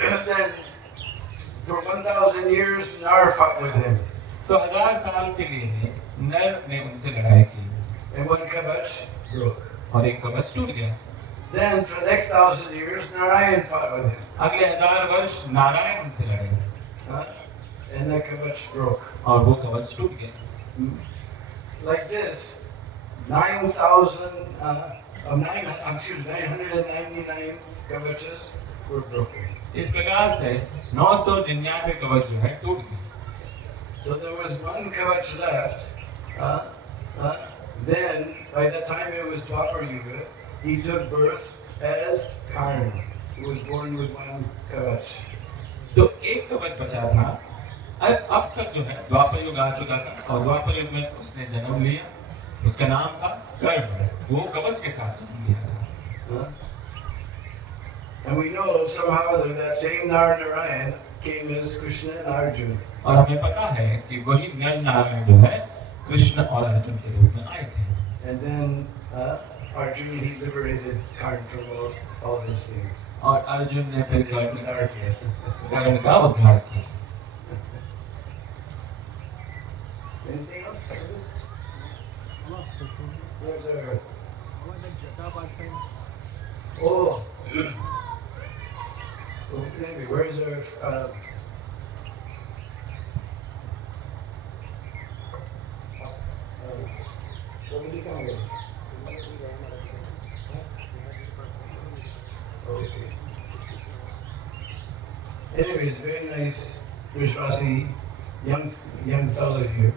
then for 1,000 years, Nar fought with him. तो 1000 साल के लिए नर ने उनसे लड़ाई की And one kavach broke. और एक कवच टूट गया। Then for the next 1,000 years, Narayan fought with him. अगले 1000 वर्ष नारायण उनसे लड़े Huh? And that kavach broke. और वो कवच टूट गया। Like this, 999 kavachas were broken. इस प्रकार से 999 कवच जो है टूट गए। So there was one kavach left. Then, by the time it was Dwapar Yuga, he took birth as Karna. He was born with one kavach. तो एक कवच बचा था। अब तक जो है द्वापर युग आ चुका था और द्वापर युग में उसने जन्म लिया। उसका नाम था कर्ण। वो कवच के साथ जन्म लिया था। And we know somehow or other that same Narayan came as Krishna and Arjuna. और हमें पता है कि वही नर नारायण जो है कृष्ण और अर्जुन के रूप में आए थे। And then Arjuna, he liberated Karna from all his things. और अर्जुन ने फिर Uddhar kiya. कर्ण का उद्धार किया। Anything else? Where's our... Oh. Well, maybe, where's our... Okay. Anyway, it's very nice, Vishwasi, young fellow here.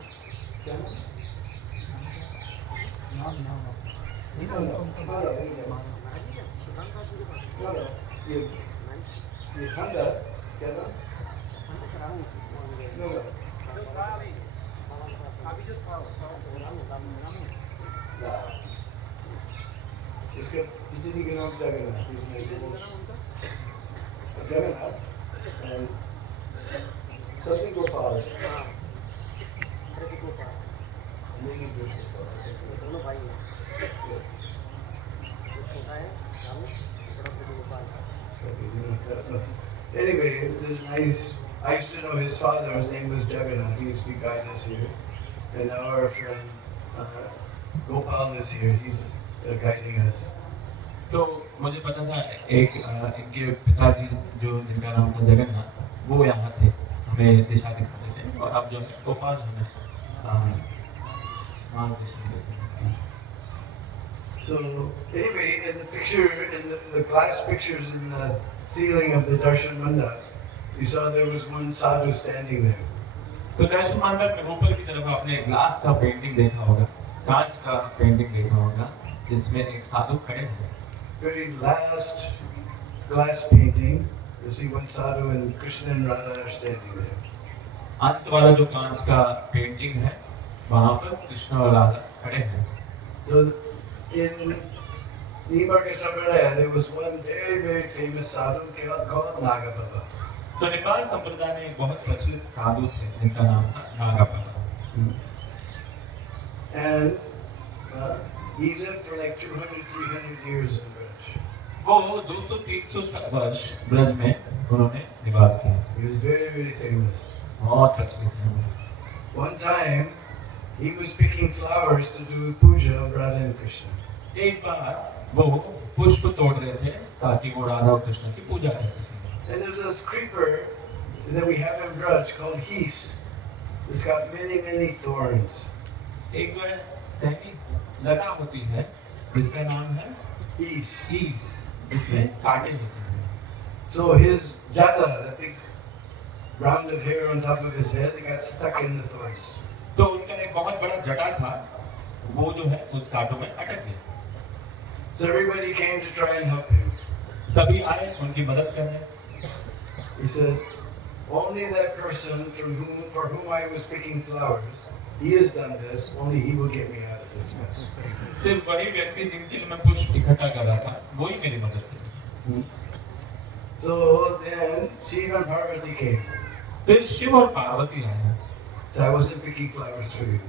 You come there, get up. No. इसके जितनी के नाम Jagannath Jagannath and something Gopal. दोनों भाई हैं। एक छोटा है राम, बड़ा Gopal. Anyway, it was nice. I used to know his father. His name was Jagannath. He used to guide us here. And now our friend Gopal is here. He's guiding us. तो मुझे पता था एक इनके पिताजी जो जिनका नाम था जगन्नाथ, वो यहाँ थे, हमें दिशा दिखाते थे। और अब जो है गोपाल हमें मार्गदर्शन देते हैं। So anyway, in the picture, in the glass pictures in the ceiling of the Darshan Mandap, you saw there was one sadhu standing there. तो दर्शन मंडप में ऊपर की तरफ आपने ग्लास का पेंटिंग देखा होगा, कांच का पेंटिंग देखा होगा, जिसमें एक साधु खड़े हैं। Very last glass painting, you see one sadhu and Krishna and Radha are standing there. अंत वाला जो कांच का पेंटिंग है, वहाँ पर कृष्ण और राधा खड़े हैं। So in Nibarka Sampradaya, there was one very famous sadhu called Nagapapa. तो नेपाल संप्रदाय में एक बहुत प्रचलित साधु थे जिनका नाम था नागापदा। And he lived for like 200-300 years in Braj. वो 200-300 वर्ष ब्रज में उन्होंने निवास किया। He was very famous. बहुत प्रचलित है। One time, he was picking flowers to do puja of Radha and Krishna. एक बार वो पुष्प तोड़ रहे थे ताकि वो राधा और कृष्ण की पूजा कर सकें। And there's this creeper that we have in Braj called heath. It's got many thorns. एक जो है टहनी लता होती है जिसका नाम है Heath. ईस, जिसमें कांटे होते हैं। So his jata, that big round of hair on top of his head, it got stuck in the thorns. तो उनका एक बहुत बड़ा जटा था, वो जो है उस कांटों में अटक गया। So everybody came to try and help him. सभी आए उनकी मदद करने। He said, only that person for whom I was picking flowers, he has done this, only he will get me out of this mess. सिर्फ वही व्यक्ति जिनके लिए मैं पुष्प इकट्ठा कर रहा था, वही मेरी मदद करेगा। So then Shiva and Parvati came. फिर शिव और पार्वती आए। So I wasn't picking flowers for you.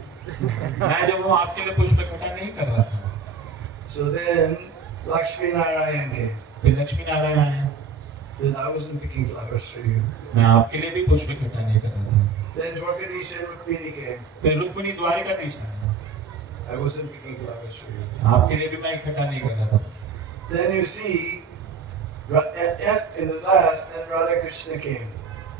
मैं जो वो आपके लिए पुष्प इकट्ठा नहीं कर रहा था। So then Lakshmi Narayan came. फिर लक्ष्मी नारायण आए। then I wasn't picking flowers for you. मैं आपके लिए भी पुष्प इकट्ठा नहीं कर रहा था। Then Dwarkadisha and Rukmini came. फिर रुक्मिणी द्वारिकाधीश आया, I wasn't picking flowers for you. आपके लिए भी मैं इकट्ठा नहीं कर रहा था। Then you see, in the last, then Radha Krishna came.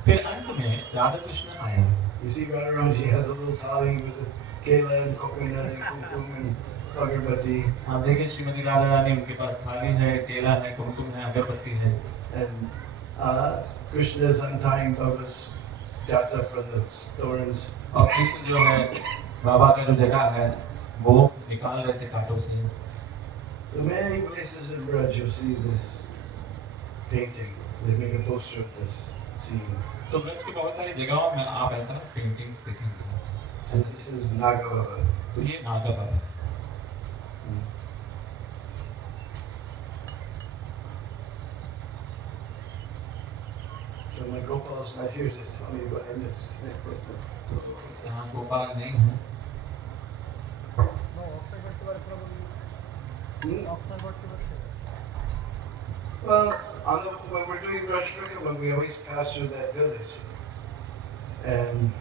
फिर अंत में राधा कृष्ण आए। You see Radharani, she has a little thali with the kela and coconut and kumkum and agarbatti. आप देखिए श्रीमती राधा रानी, उनके पास थाली है, केला है, कुमकुम है, अगरबत्ती है। And Krishna is untying Baba's jata from the thorns. और कृष्ण जो है बाबा का जो जटा है वो निकाल रहे थे कांटों से। So many places in Braj you'll see this painting. They make a poster of this scene. तो ब्रज की बहुत सारी जगहों में आप ऐसा पेंटिंग्स देखेंगे। So this is Naga Baba. तो ये नागा बाबा है। So my Gopal's not here, just tell me what I missed. तो यहाँ गोपाल नहीं है। Well, when we're doing Braj Purnima, we always pass through that village. And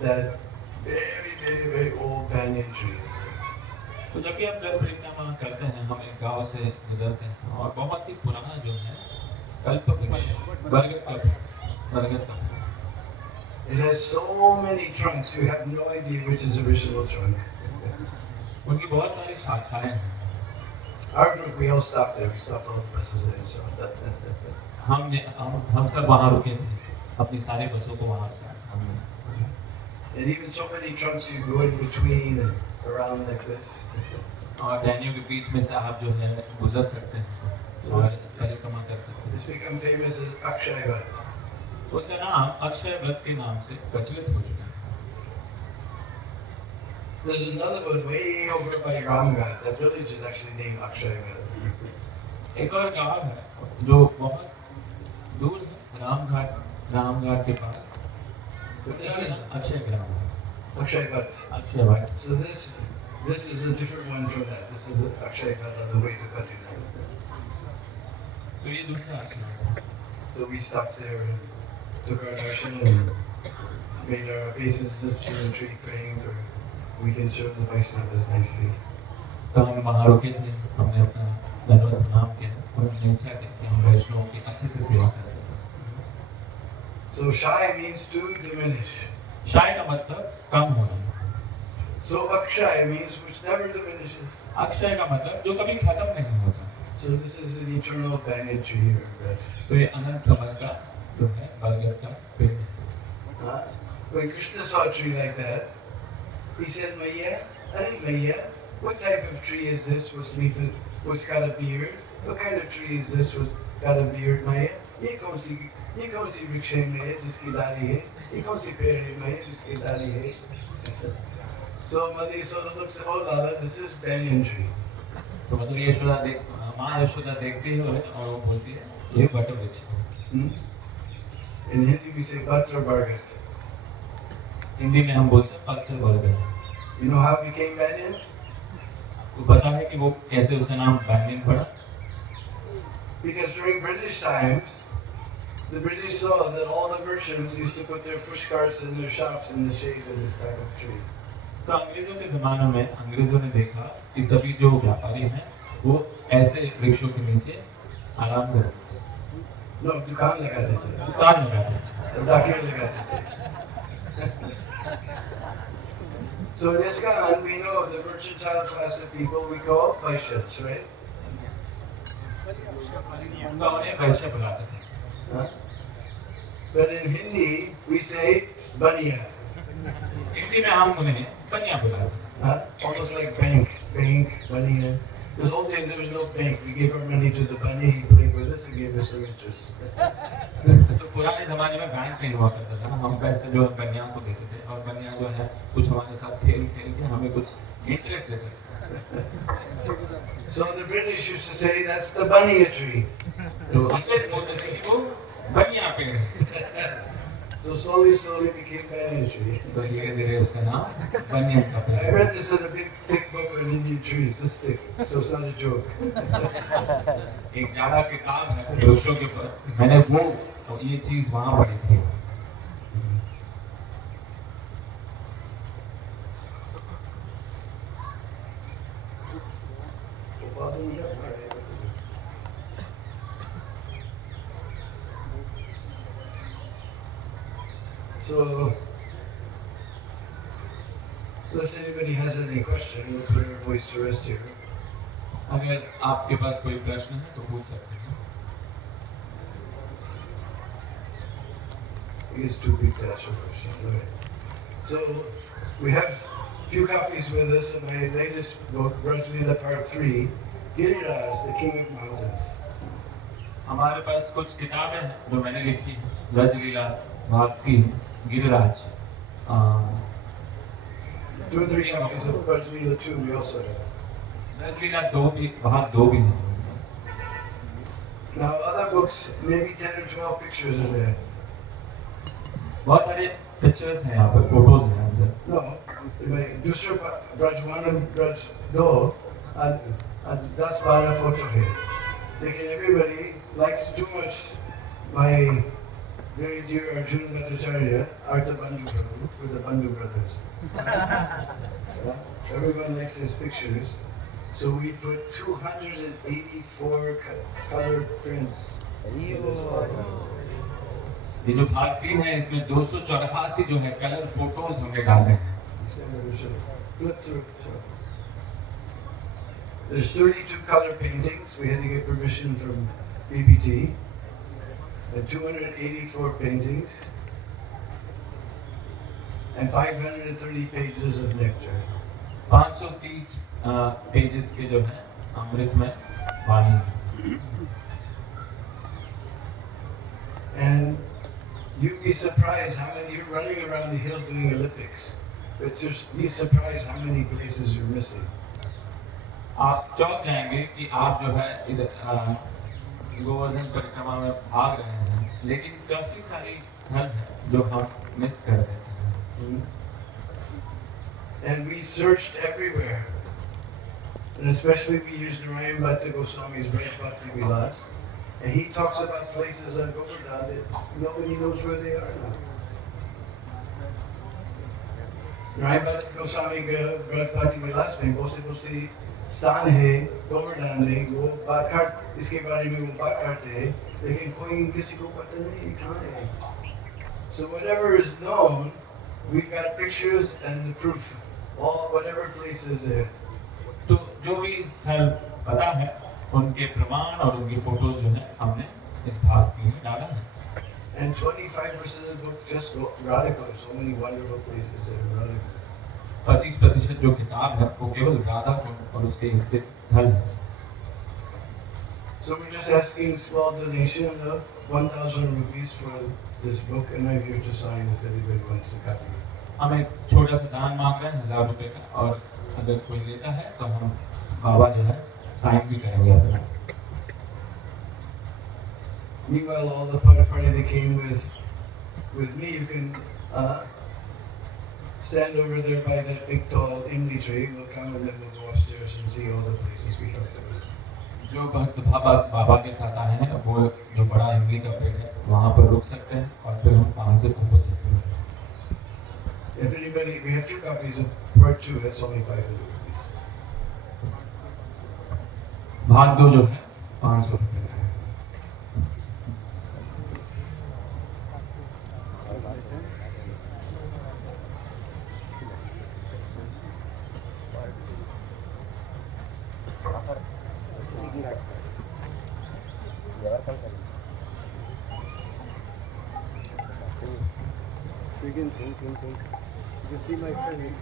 that very old banyan tree. तो जब भी आप ब्रज परिक्रमा करते हैं, हम एक गांव से गुजरते हैं और बहुत ही पुराना जो है कल्प वृक्ष बरगद का। It has so many trunks, you have no idea which is the original trunk. उनकी बहुत सारी शाखाएं हैं। Our group, we all stopped there. We stopped all the buses there and so on. हम सब वहाँ रुके थे, अपनी सारी बसों को वहाँ रुका हमने। And even so many trunks you go in between and around like this. और डैनियों के बीच में से आप जो है गुजर सकते हैं और परिक्रमा कर सकते हैं। It's become famous as Akshay Vat. उसका नाम अक्षय व्रत के नाम से प्रचलित हो चुका है। There's another one way over by Ramghat. That village is actually named Akshay Vat. एक और गांव है जो बहुत दूर है, रामघाट के पास। But this is अक्षय ग्राम है, Akshay Vat. Akshay watt. So this is a different one from that. This is Akshay Vat on the way to Badrinath. तो ये दूसरा अक्षय है। So we stopped there and took our darshan and made our obeisances to the tree, praying for we can serve the Vaishnavas nicely. तो हम वहाँ रुके थे, हमने अपना धन्यवाद प्रणाम किया और हमने इच्छा की कि हम वैष्णवों की अच्छे से सेवा कर सकें। So Shai means to diminish. शाय का मतलब कम होना। So Akshay means which never diminishes. Akshay का मतलब जो कभी खत्म नहीं होता। So this is an eternal banyan tree here in Braj. तो ये अनंत समय का जो है बरगद का पेड़ है। When Krishna saw a tree like that, he said, Maya, what type of tree is this? What's got a beard? What kind of tree is this? What's got a beard, Maya? ये कौन सी वृक्ष है Maya जिसकी डाली है? ये कौन सी पेड़ है Maya जिसकी डाली है? So Mother Yashoda looks at, oh Lala, this is banyan tree. तो मतलब माँ यशोदा देखती है और वो बोलती है ये बट वृक्ष है। In Hindi we say Bhat or Bargat. Hindi में हम बोलते हैं पत्थर बरगद। You know how it became banyan? तो पता है कि वो कैसे उसका नाम बैंगन पड़ा? Because during British times, the British saw that all the merchants used to put their push carts in their shops in the shade of this type of tree. तो अंग्रेजों के ज़माने में अंग्रेजों ने देखा कि सभी जो व्यापारी हैं वो ऐसे वृक्षों के नीचे आराम करते थे। No, दुकान लगाते थे, दुकान लगाते थे। डाकिया लगाते थे. So in ISKCON we know the mercantile class of people we call Vaishyas, right? उनका उन्हें वैश्य बुलाते थे। But in Hindi we say Baniya. Hindi में हम उन्हें बनिया बुलाते हैं। Almost like bank, Baniya. Because old days there was no bank. We gave our money to the bunny, he played with us and gave us some interest. तो पुराने ज़माने में बैंक नहीं हुआ करता था, हम पैसे जो है बनिया को देते थे और बनिया जो है कुछ हमारे साथ खेल के हमें कुछ इंटरेस्ट देते थे। So the British used to say that's the Baniya tree. तो अंग्रेज बोलते थे कि वो बनिया पेड़ है। So So slowly became banyan tree. तो धीरे धीरे उसका नाम बनियन का पेड़ I read this in a big thick book on Indian trees, this thick, so it's not a joke. एक जाड़ा किताब है वृक्षों के ऊपर मैंने वो ये चीज वहां पढ़ी थी So, unless anybody has any question, we'll put our voice to rest here. अगर आपके पास कोई प्रश्न है तो पूछ सकते हैं It is too big to ask a question. Right. So, we have few copies with us of my latest book, Brajlila Part 3, Giriraj, the King of Mountains. हमारे पास कुछ किताबें हैं जो मैंने लिखी ब्रजलीला भाग 3 Giriraj 2 or 3 copies of Brajlila 2 we also have. ब्रजलीला 2 भी भाग 2 भी है Now, other books, maybe 10 or 12 pictures are there. बहुत सारे पिक्चर्स हैं यहाँ पर फोटोज हैं अंदर No, दूसरे Braj 1 and Braj 2 and 10-12 photo है. Lekin everybody likes too much my very dear Arjuna Bhattacharya, Artha Bandhu Prabhu, with the Bandhu brothers. Yeah? Everyone likes his pictures. So we put 284 colored prints in this book. ये जो भाग 3 है इसमें 284 जो है colour photos हमने डाले हैं Flip through. There's 32 color paintings. We had to get permission from BBT. And 284 paintings. And 530 pages of nectar. 530 pages के जो है अमृत में वाणी है And you'd be surprised how many you're running around the hill doing Olympics. But just be surprised how many places you're missing. आप चौंक जाएंगे कि आप जो है इधर गोवर्धन परिक्रमा में भाग रहे हैं लेकिन काफी सारे स्थल हैं जो हम मिस कर देते हैं And we searched everywhere. And especially we used Narayan Bhatta Goswami's Braj Bhakti Vilas. And he talks about places on Govardhan that nobody knows where they are now. Narayan Bhatta Goswami का Braj Bhakti Vilas में बहुत से स्थान है गोवर्धन में वो बात काट इसके बारे में वो बात करते हैं लेकिन कोई किसी को पता नहीं कहाँ है. So whatever is known, we've got pictures and the proof. All whatever places there. तो जो भी स्थल पता है उनके प्रमाण और उनकी फोटोज जो है हमने इस भाग में डाला है And 25% of the book just go Radhika. So many wonderful places there. Radhika. 25% जो किताब है वो केवल राधा कुंड और उसके स्थित स्थल है So we're just asking small donation of 1,000 rupees for this book, and I'm here to sign if anybody wants a copy. हम एक छोटा सा दान मांग रहे हैं 1000 रुपए का और अगर कोई लेता है तो हम बाबा जो है साइन भी करेंगे अपना Meanwhile, all the party that came with me, you can stand over there by that big tall imli tree. We'll come and then we'll go upstairs and see all the places we talked about. जो भक्त बाबा के साथ आए हैं वो जो बड़ा इमली का पेड़ है वहाँ पर रुक सकते हैं और फिर हम वहाँ से ऊपर जाएंगे If anybody, we have 2 copies of part 2. That's only 500 rupees. भाग 2 जो है 500 रुपए का है So you can see my friend.